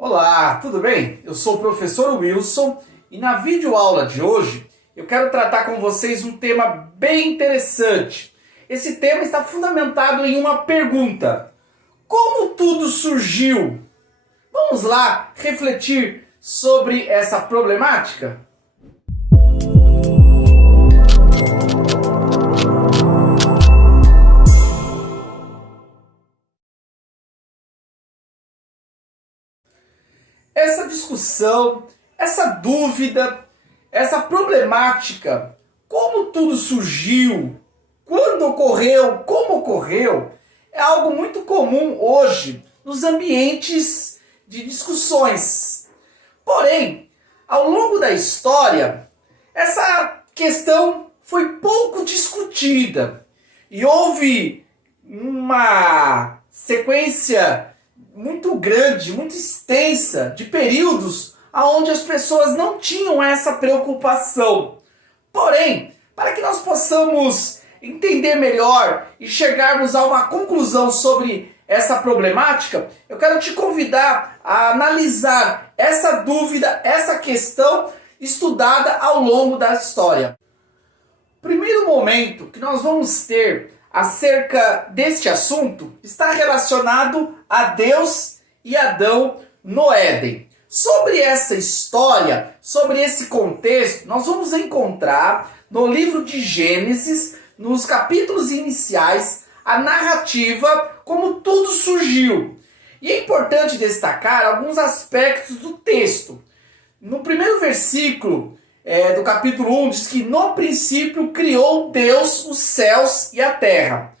Olá, tudo bem? Eu sou o professor Wilson e na videoaula de hoje eu quero tratar com vocês um tema bem interessante. Esse tema está fundamentado em uma pergunta: como tudo surgiu? Vamos lá refletir sobre essa problemática? Essa discussão, essa dúvida, essa problemática, como tudo surgiu, quando ocorreu, como ocorreu, é algo muito comum hoje nos ambientes de discussões. Porém, ao longo da história, essa questão foi pouco discutida e houve uma sequência muito grande, muito extensa, de períodos onde as pessoas não tinham essa preocupação. Porém, para que nós possamos entender melhor e chegarmos a uma conclusão sobre essa problemática, eu quero te convidar a analisar essa dúvida, essa questão estudada ao longo da história. O primeiro momento que nós vamos ter acerca deste assunto está relacionado a Deus e Adão no Éden. Sobre essa história, sobre esse contexto, nós vamos encontrar no livro de Gênesis, nos capítulos iniciais, a narrativa como tudo surgiu. E é importante destacar alguns aspectos do texto. No primeiro versículo do capítulo 1 diz que no princípio criou Deus os céus e a terra.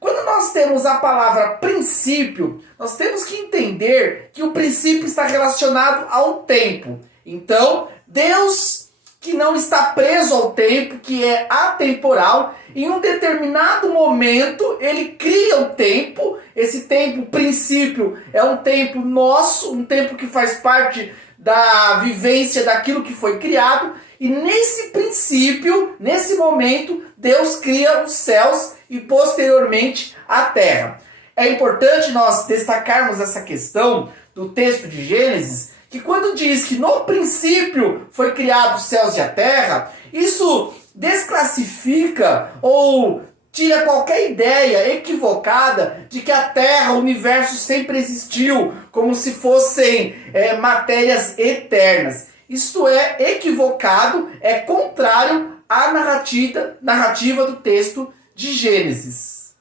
Quando nós temos a palavra princípio, nós temos que entender que o princípio está relacionado ao tempo. Então, Deus, que não está preso ao tempo, que é atemporal, em um determinado momento ele cria o tempo. Esse tempo, princípio, é um tempo nosso, um tempo que faz parte da vivência daquilo que foi criado. E nesse princípio, nesse momento, Deus cria os céus e posteriormente a terra. É importante nós destacarmos essa questão do texto de Gênesis, que quando diz que no princípio foi criado os céus e a terra, isso desclassifica ou tira qualquer ideia equivocada de que a Terra, o universo sempre existiu, como se fossem matérias eternas. Isto é equivocado, é contrário à narrativa do texto de Gênesis.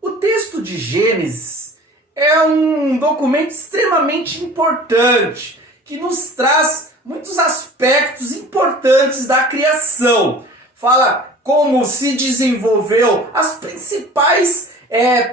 O texto de Gênesis é um documento extremamente importante, que nos traz muitos aspectos importantes da criação. Fala como se desenvolveu as principais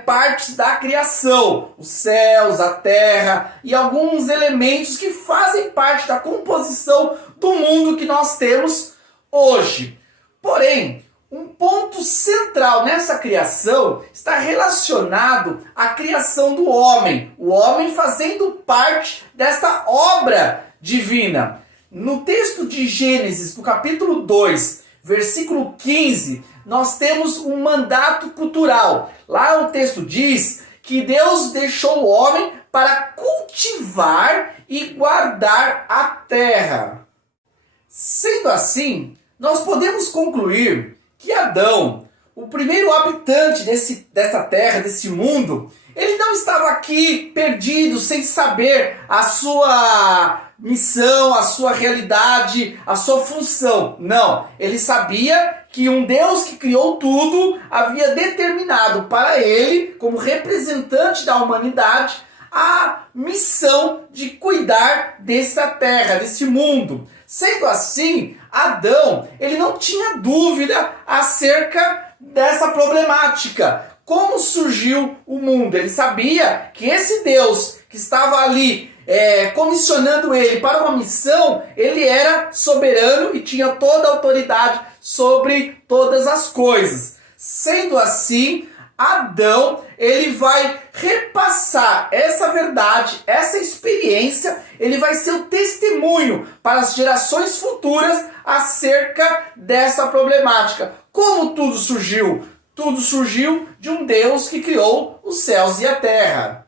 partes da criação, os céus, a terra e alguns elementos que fazem parte da composição do mundo que nós temos hoje. Porém, um ponto central nessa criação está relacionado à criação do homem, o homem fazendo parte desta obra divina. No texto de Gênesis, no capítulo 2, versículo 15, nós temos um mandato cultural. Lá o texto diz que Deus deixou o homem para cultivar e guardar a terra. Sendo assim, nós podemos concluir que Adão, o primeiro habitante dessa terra, desse mundo, ele não estava aqui perdido, sem saber a sua missão, a sua realidade, a sua função. Não, ele sabia que um Deus que criou tudo havia determinado para ele, como representante da humanidade, a missão de cuidar dessa terra, desse mundo. Sendo assim, Adão, ele não tinha dúvida acerca dessa problemática. Como surgiu o mundo? Ele sabia que esse Deus que estava ali comissionando ele para uma missão, ele era soberano e tinha toda a autoridade sobre todas as coisas. Sendo assim, Adão, ele vai repassar essa verdade, essa experiência, ele vai ser o testemunho para as gerações futuras acerca dessa problemática. Como tudo surgiu? Tudo surgiu de um Deus que criou os céus e a terra.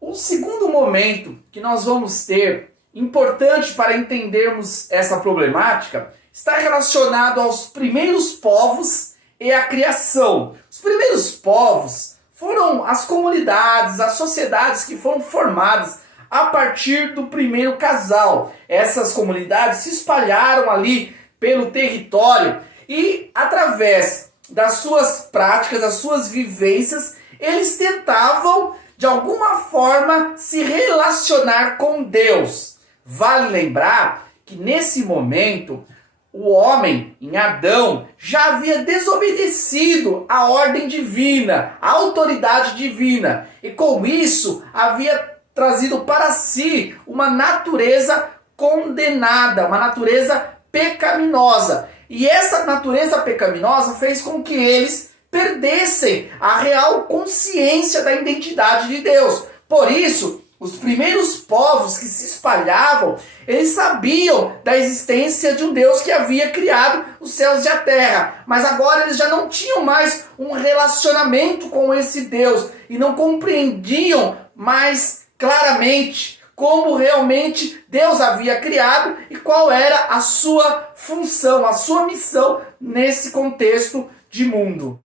O Um segundo momento que nós vamos ter, importante para entendermos essa problemática, está relacionado aos primeiros povos e à criação. Os primeiros povos foram as comunidades, as sociedades que foram formadas a partir do primeiro casal. Essas comunidades se espalharam ali pelo território e, através das suas práticas, das suas vivências, eles tentavam, de alguma forma, se relacionar com Deus. Vale lembrar que, nesse momento, o homem, em Adão, já havia desobedecido a ordem divina, a autoridade divina, e com isso havia trazido para si uma natureza condenada, uma natureza pecaminosa. E essa natureza pecaminosa fez com que eles perdessem a real consciência da identidade de Deus. Por isso, os primeiros povos que se espalhavam, eles sabiam da existência de um Deus que havia criado os céus e a terra. Mas agora eles já não tinham mais um relacionamento com esse Deus e não compreendiam mais claramente como realmente Deus havia criado e qual era a sua função, a sua missão nesse contexto de mundo.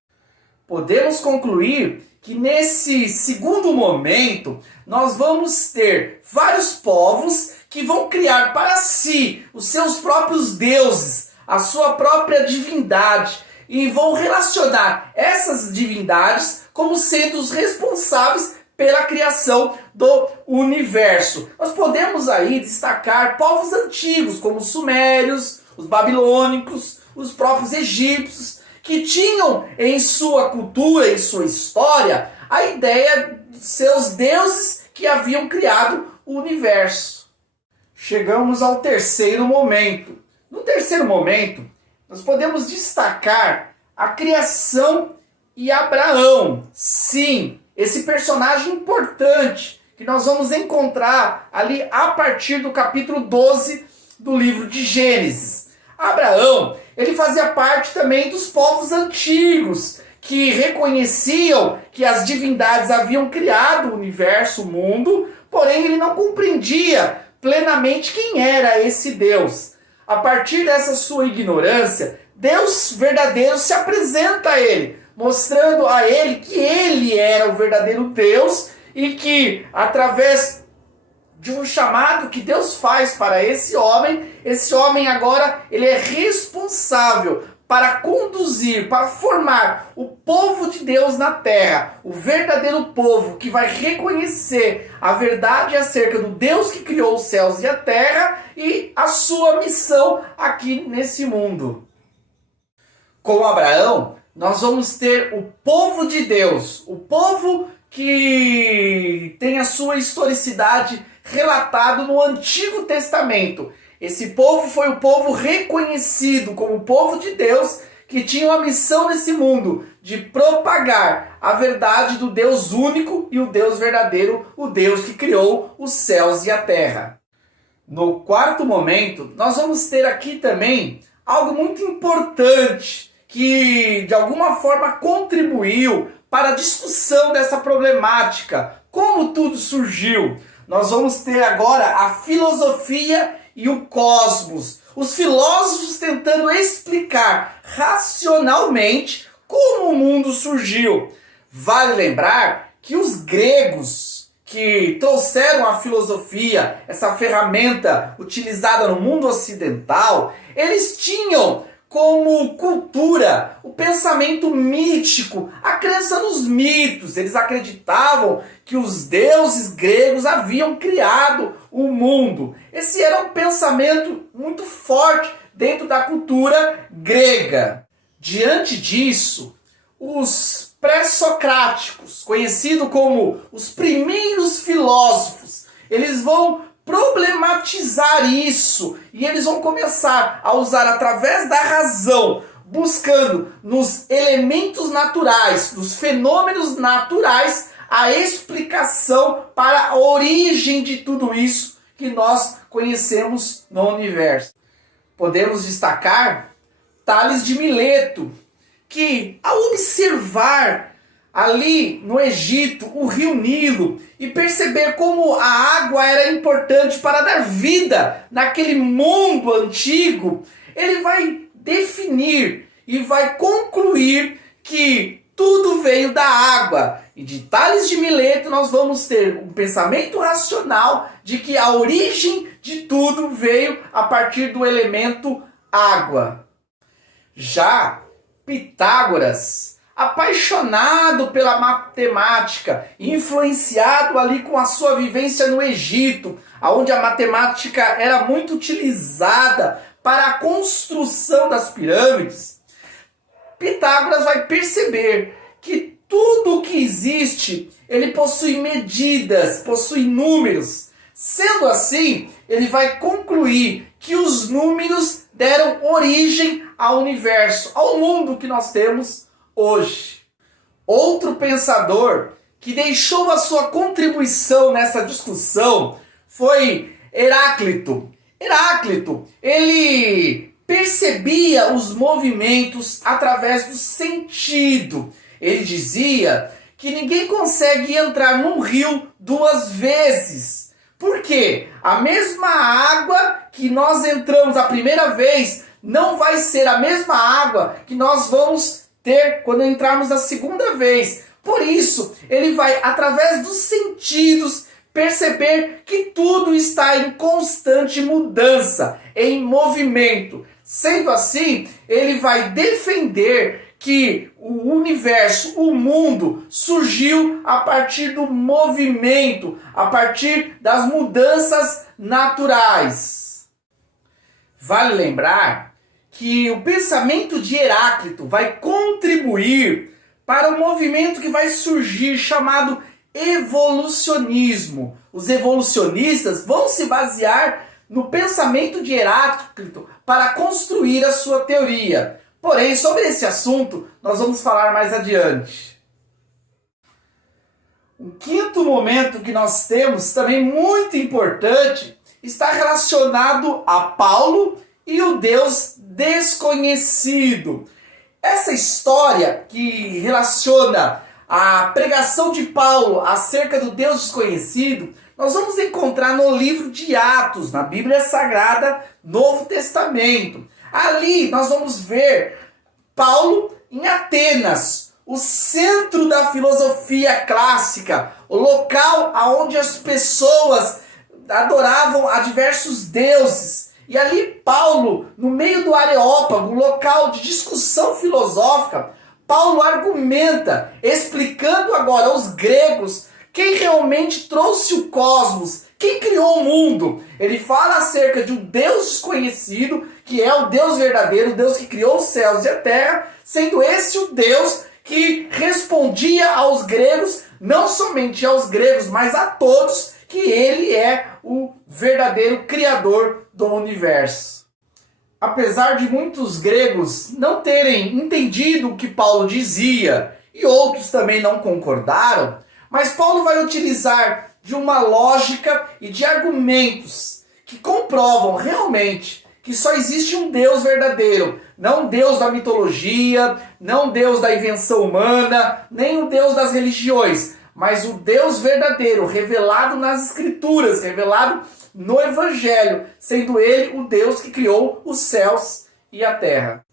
Podemos concluir que nesse segundo momento nós vamos ter vários povos que vão criar para si os seus próprios deuses, a sua própria divindade, e vão relacionar essas divindades como sendo os responsáveis pela criação do universo. Nós podemos aí destacar povos antigos como os sumérios, os babilônicos, os próprios egípcios, que tinham em sua cultura, em sua história, a ideia de seus deuses que haviam criado o universo. Chegamos ao terceiro momento. No terceiro momento, nós podemos destacar a criação e Abraão. Sim, esse personagem importante que nós vamos encontrar ali a partir do capítulo 12 do livro de Gênesis. Abraão, ele fazia parte também dos povos antigos, que reconheciam que as divindades haviam criado o universo, o mundo, porém ele não compreendia plenamente quem era esse Deus. A partir dessa sua ignorância, Deus verdadeiro se apresenta a ele, mostrando a ele que ele era o verdadeiro Deus e que, através de um chamado que Deus faz para esse homem agora ele é responsável para conduzir, para formar o povo de Deus na terra, o verdadeiro povo que vai reconhecer a verdade acerca do Deus que criou os céus e a terra e a sua missão aqui nesse mundo. Com Abraão, nós vamos ter o povo de Deus, o povo que tem a sua historicidade relatado no Antigo Testamento. Esse povo foi o povo reconhecido como o povo de Deus, que tinha uma missão nesse mundo de propagar a verdade do Deus único e o Deus verdadeiro, o Deus que criou os céus e a terra. No quarto momento, nós vamos ter aqui também algo muito importante que de alguma forma contribuiu para a discussão dessa problemática. Como tudo surgiu? Nós vamos ter agora a filosofia e o cosmos. Os filósofos tentando explicar racionalmente como o mundo surgiu. Vale lembrar que os gregos que trouxeram a filosofia, essa ferramenta utilizada no mundo ocidental, eles tinham como cultura o pensamento mítico, a crença nos mitos. Eles acreditavam que os deuses gregos haviam criado o mundo. Esse era um pensamento muito forte dentro da cultura grega. Diante disso, os pré-socráticos, conhecidos como os primeiros filósofos, eles vão problematizar isso e eles vão começar a usar através da razão, buscando nos elementos naturais, nos fenômenos naturais, a explicação para a origem de tudo isso que nós conhecemos no universo. Podemos destacar Tales de Mileto, que ao observar ali no Egito, o rio Nilo, e perceber como a água era importante para dar vida naquele mundo antigo, ele vai definir e vai concluir que tudo veio da água. E de Tales de Mileto nós vamos ter um pensamento racional de que a origem de tudo veio a partir do elemento água. Já Pitágoras, apaixonado pela matemática, influenciado ali com a sua vivência no Egito, onde a matemática era muito utilizada para a construção das pirâmides, Pitágoras vai perceber que tudo o que existe, ele possui medidas, possui números. Sendo assim, ele vai concluir que os números deram origem ao universo, ao mundo que nós temos hoje. Outro pensador que deixou a sua contribuição nessa discussão foi Heráclito. Heráclito, ele percebia os movimentos através do sentido. Ele dizia que ninguém consegue entrar num rio duas vezes. Por quê? A mesma água que nós entramos a primeira vez não vai ser a mesma água que nós vamos ter quando entrarmos a segunda vez. Por isso, ele vai, através dos sentidos, perceber que tudo está em constante mudança, em movimento. Sendo assim, ele vai defender que o universo, o mundo, surgiu a partir do movimento, a partir das mudanças naturais. Vale lembrar que o pensamento de Heráclito vai contribuir para o movimento que vai surgir chamado evolucionismo. Os evolucionistas vão se basear no pensamento de Heráclito para construir a sua teoria. Porém, sobre esse assunto, nós vamos falar mais adiante. Um quinto momento que nós temos, também muito importante, está relacionado a Paulo e o Deus desconhecido. Essa história que relaciona a pregação de Paulo acerca do Deus desconhecido, nós vamos encontrar no livro de Atos, na Bíblia Sagrada, Novo Testamento. Ali nós vamos ver Paulo em Atenas, o centro da filosofia clássica, o local onde as pessoas adoravam a diversos deuses. E ali Paulo, no meio do Areópago, local de discussão filosófica, Paulo argumenta, explicando agora aos gregos quem realmente trouxe o cosmos, quem criou o mundo. Ele fala acerca de um Deus desconhecido, que é o Deus verdadeiro, o Deus que criou os céus e a terra, sendo esse o Deus que respondia aos gregos, não somente aos gregos, mas a todos, que ele é o verdadeiro criador do universo. Apesar de muitos gregos não terem entendido o que Paulo dizia, e outros também não concordaram, mas Paulo vai utilizar de uma lógica e de argumentos que comprovam realmente que só existe um Deus verdadeiro, não um Deus da mitologia, não um Deus da invenção humana, nem o Deus das religiões, mas o Deus verdadeiro, revelado nas Escrituras, revelado no Evangelho, sendo ele o Deus que criou os céus e a terra.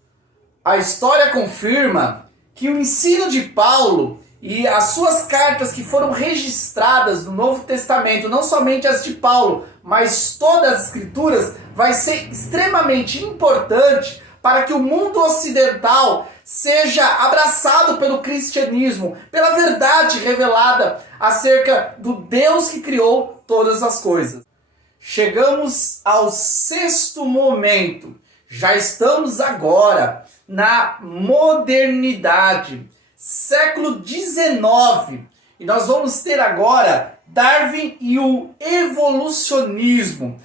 A história confirma que o ensino de Paulo e as suas cartas que foram registradas no Novo Testamento, não somente as de Paulo, mas todas as Escrituras, vai ser extremamente importante para que o mundo ocidental seja abraçado pelo cristianismo, pela verdade revelada acerca do Deus que criou todas as coisas. Chegamos ao sexto momento. Já estamos agora na modernidade, século XIX. E nós vamos ter agora Darwin e o evolucionismo.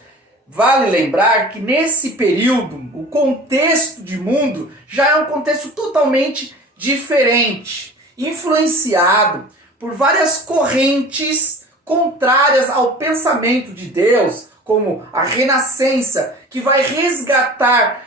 Vale lembrar que nesse período, o contexto de mundo já é um contexto totalmente diferente, influenciado por várias correntes contrárias ao pensamento de Deus, como a renascença, que vai resgatar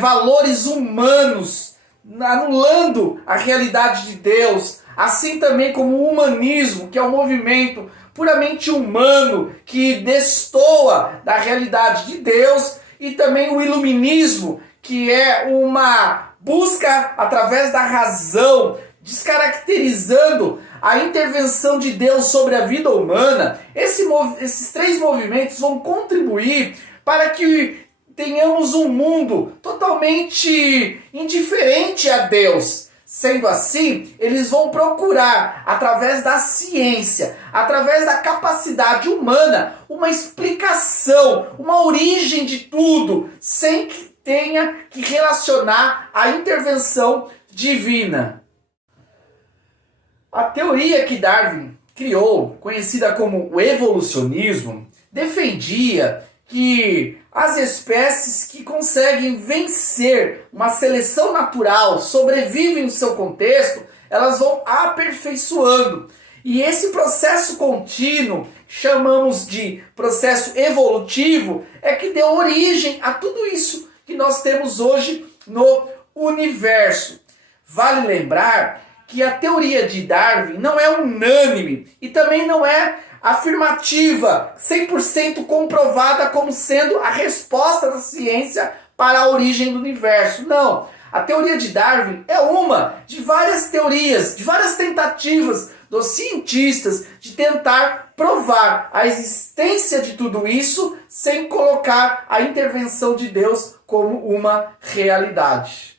valores humanos, anulando a realidade de Deus, assim também como o humanismo, que é um movimento puramente humano que destoa da realidade de Deus, e também o iluminismo, que é uma busca através da razão, descaracterizando a intervenção de Deus sobre a vida humana. Esses três movimentos vão contribuir para que tenhamos um mundo totalmente indiferente a Deus. Sendo assim, eles vão procurar, através da ciência, através da capacidade humana, uma explicação, uma origem de tudo, sem que tenha que relacionar a intervenção divina. A teoria que Darwin criou, conhecida como o evolucionismo, defendia que as espécies que conseguem vencer uma seleção natural, sobrevivem no seu contexto, elas vão aperfeiçoando. E esse processo contínuo, chamamos de processo evolutivo, é que deu origem a tudo isso que nós temos hoje no universo. Vale lembrar que a teoria de Darwin não é unânime e também não é afirmativa, 100% comprovada como sendo a resposta da ciência para a origem do universo. Não, a teoria de Darwin é uma de várias teorias, de várias tentativas dos cientistas de tentar provar a existência de tudo isso sem colocar a intervenção de Deus como uma realidade.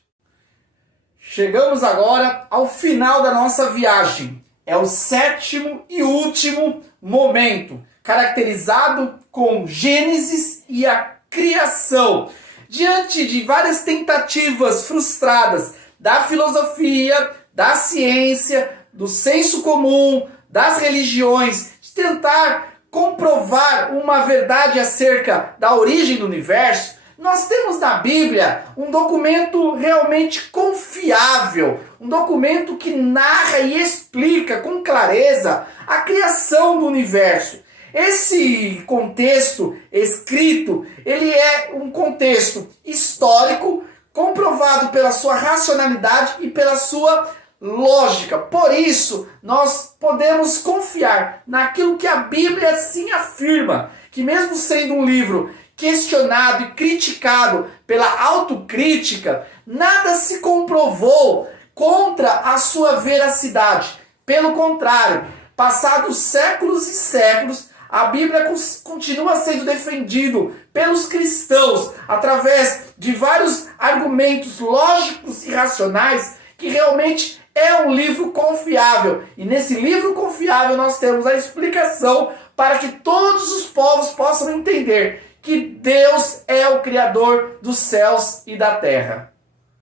Chegamos agora ao final da nossa viagem. É o sétimo e último momento, caracterizado com Gênesis e a criação. Diante de várias tentativas frustradas da filosofia, da ciência, do senso comum, das religiões, de tentar comprovar uma verdade acerca da origem do universo, nós temos na Bíblia um documento realmente confiável, um documento que narra e explica com clareza a criação do universo. Esse contexto escrito, ele é um contexto histórico, comprovado pela sua racionalidade e pela sua lógica. Por isso, nós podemos confiar naquilo que a Bíblia sim afirma, que mesmo sendo um livro questionado e criticado pela autocrítica, nada se comprovou contra a sua veracidade. Pelo contrário, passados séculos e séculos, a Bíblia continua sendo defendido pelos cristãos através de vários argumentos lógicos e racionais, que realmente é um livro confiável. E nesse livro confiável nós temos a explicação para que todos os povos possam entender que Deus é o Criador dos céus e da terra.